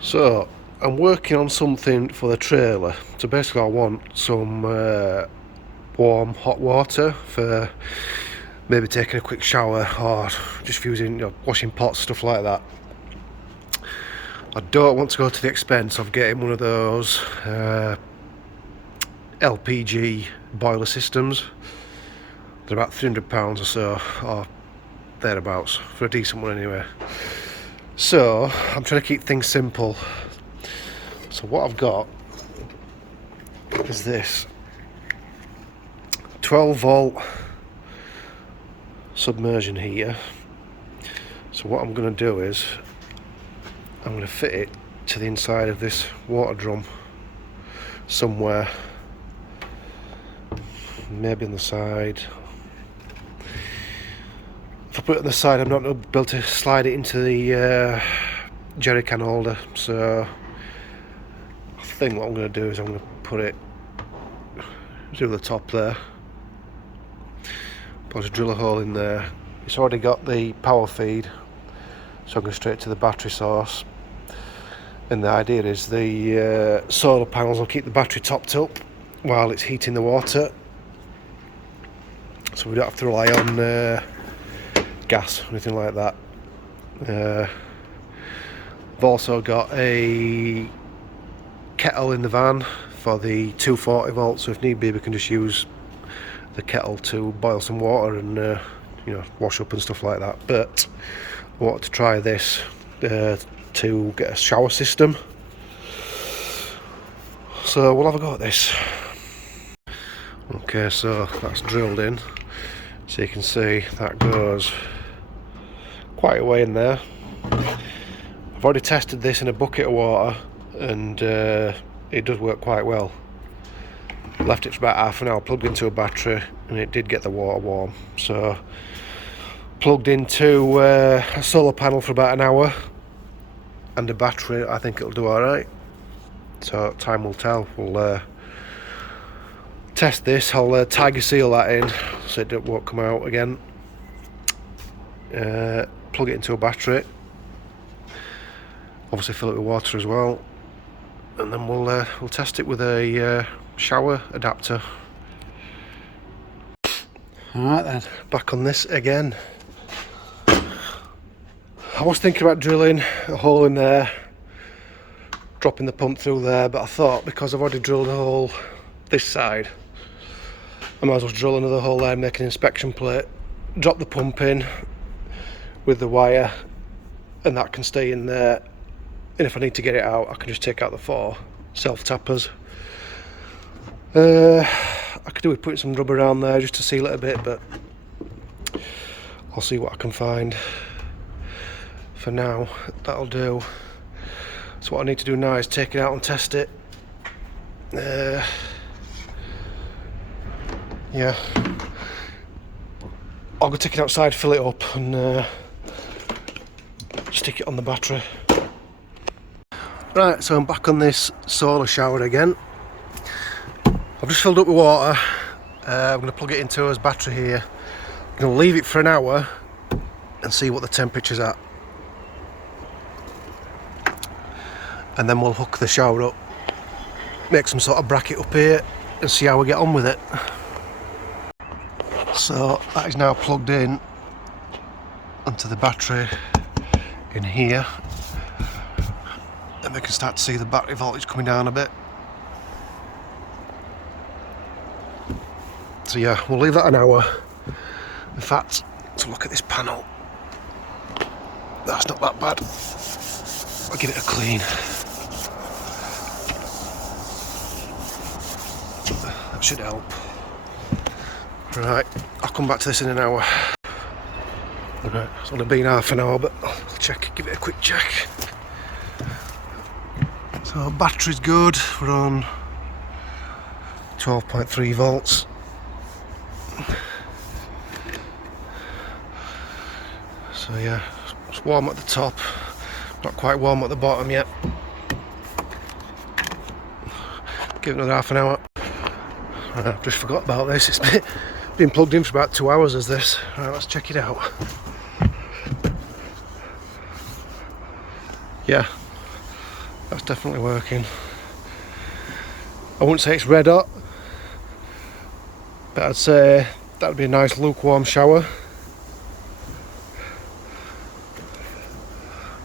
So I'm working on something for the trailer. So basically I want some warm hot water for maybe taking a quick shower or just using, washing pots, stuff like that. I don't want to go to the expense of getting one of those LPG boiler systems. They're about £300 or so, or thereabouts, for a decent one anyway. So I'm trying to keep things simple. So what I've got is this 12 volt submersion heater. So what I'm going to do is I'm going to fit it to the inside of this water drum somewhere, maybe on the side. If I put it on the side, I'm not going to be able to slide it into the jerry can holder, so I think what I'm going to do is I'm going to put it through the top there. I'll just drill a hole in there. It's already got the power feed, so I'm going straight to the battery source. And the idea is the solar panels will keep the battery topped up while it's heating the water, so we don't have to rely on gas or anything like that. I've also got a kettle in the van for the 240 volts, so if need be we can just use the kettle to boil some water and wash up and stuff like that. But I wanted to try this to get a shower system, so we'll have a go at this. Okay, so that's drilled in, so you can see that goes quite a way in there. I've already tested this in a bucket of water and it does work quite well. Left it for about half an hour, plugged into a battery, and it did get the water warm. So plugged into a solar panel for about an hour and a battery, I think it'll do alright. So time will tell. We'll test this. I'll tiger seal that in so it won't come out again. Plug it into a battery, obviously fill it with water as well, and then we'll test it with a shower adapter. Alright then, back on this again. I was thinking about drilling a hole in there, dropping the pump through there, but I thought because I've already drilled a hole this side, I might as well drill another hole there and make an inspection plate, drop the pump in with the wire, and that can stay in there, and if I need to get it out I can just take out the 4 self-tappers. I could do with putting some rubber around there just to seal it a bit, but I'll see what I can find. For now that'll do. So what I need to do now is take it out and test it. Yeah, I'll go take it outside, fill it up, and stick it on the battery. Right, so I'm back on this solar shower again. I've just filled up with water. I'm going to plug it into his battery here. I'm going to leave it for an hour and see what the temperature's at, and then we'll hook the shower up, make some sort of bracket up here and see how we get on with it. So that is now plugged in onto the battery in here, and we can start to see the battery voltage coming down a bit. So yeah, we'll leave that an hour. In fact, to look at this panel, that's not that bad. I'll give it a clean. That should help. Right, I'll come back to this in an hour. Right, it's only been half an hour, but I'll check, give it a quick check. So battery's good, we're on 12.3 volts. So yeah, it's warm at the top, not quite warm at the bottom yet. Give it another half an hour. Right, I've just forgot about this, it's been plugged in for about 2 hours as this. Right, let's check it out. Yeah, That's definitely working. I wouldn't say it's red hot, but I'd say that would be a nice lukewarm shower.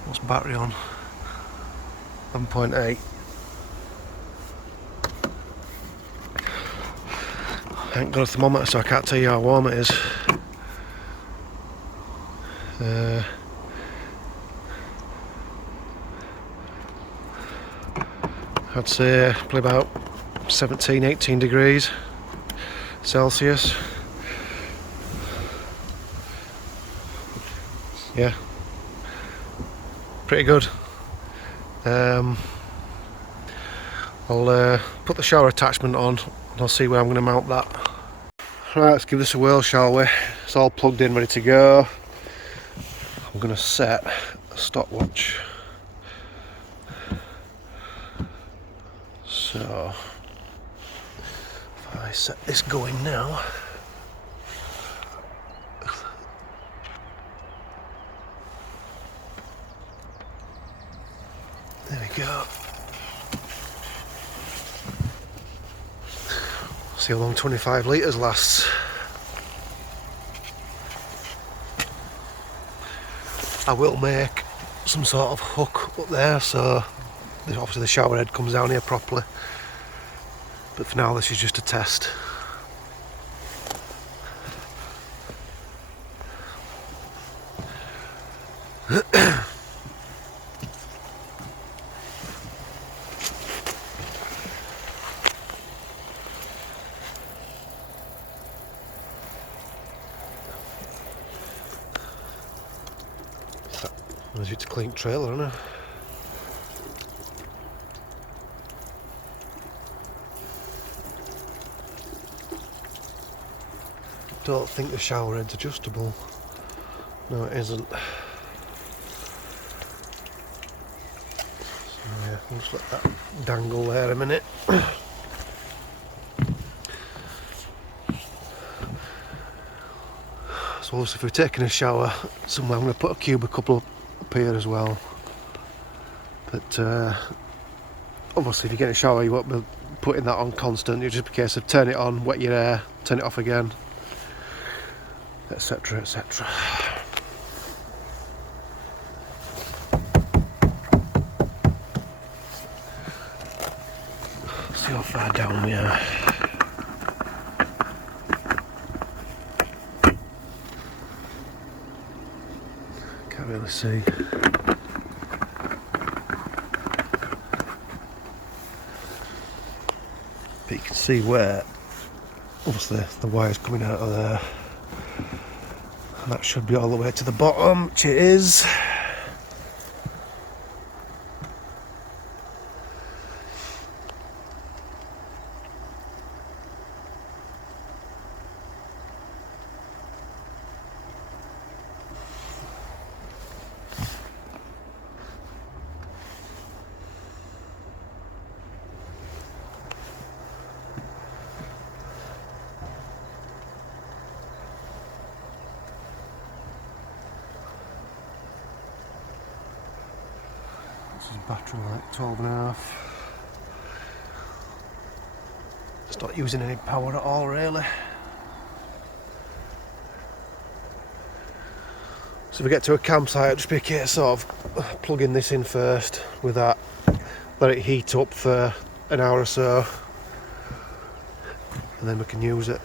What's battery on? 11.8. I ain't got a thermometer, so I can't tell you how warm it is. I'd say probably about 17, 18 degrees Celsius. Yeah, pretty good. I'll put the shower attachment on and I'll see where I'm going to mount that. Right, let's give this a whirl, shall we? It's all plugged in, ready to go. I'm going to set a stopwatch. So, if I set this going now, there we go. See how long 25 litres lasts. I will make some sort of hook up there so obviously the shower head comes down here properly, but for now this is just a test. There's it's a clean trailer, isn't it? Don't think the shower head's adjustable. No, it isn't. So yeah, we'll just let that dangle there a minute. So obviously if we're taking a shower somewhere, I'm going to put a cubicle up here as well. But obviously if you get a shower you won't be putting that on constant. It's just a case of turn it on, wet your hair, turn it off again, etc, etc. See how far down we are. Can't really see. But you can see where obviously the wire's coming out of there. And that should be all the way to the bottom, which it is. This is battery like 12.5. It's not using any power at all really. So if we get to a campsite, it'll just be a case of plugging this in first with that, let it heat up for an hour or so, and then we can use it.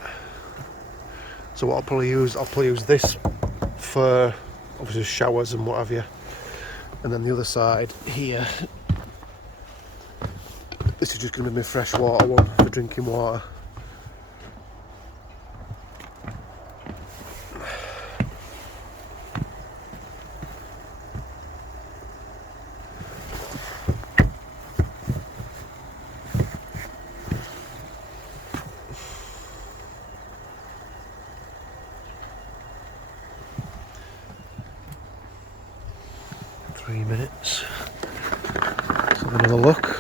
So what I'll probably use this for obviously showers and what have you. And then the other side here, this is just going to be my fresh water one for drinking water. Three minutes. Let's have another look.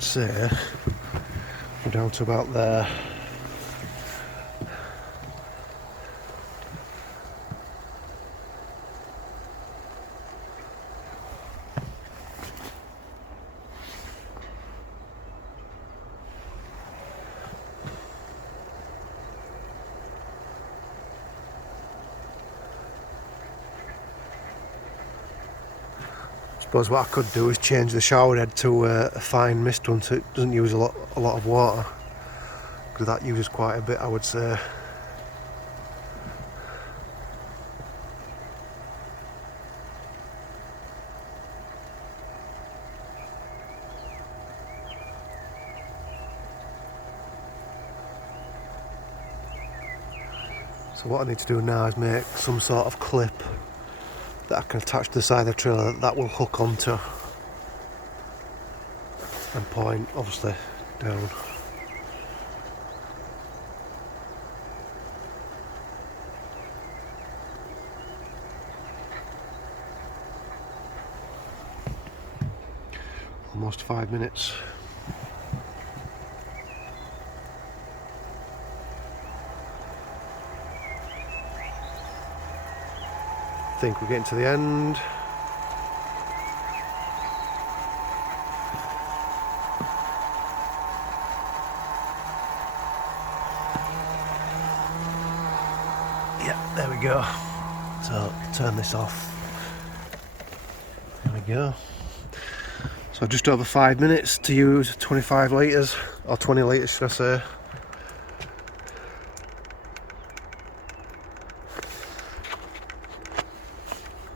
would say we're down to about there. I suppose what I could do is change the shower head to a fine mist one so it doesn't use a lot of water, because that uses quite a bit, I would say. So what I need to do now is make some sort of clip that I can attach to the side of the trailer that will hook onto and point obviously down. Almost 5 minutes. I think we're getting to the end. Yeah, there we go. So turn this off. There we go. So just over 5 minutes to use 25 litres, or 20 litres should I say.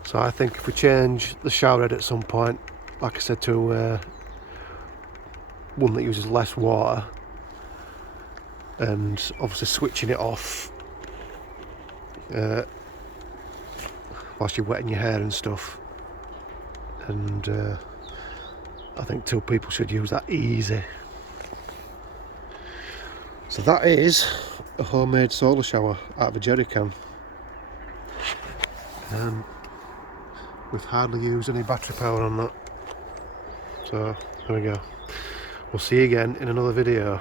So I think if we change the shower head at some point, like I said, to one that uses less water, and obviously switching it off whilst you're wetting your hair and stuff, and I think 2 people should use that easy. So that is a homemade solar shower out of a jerry can. We've hardly used any battery power on that. So there we go. We'll see you again in another video.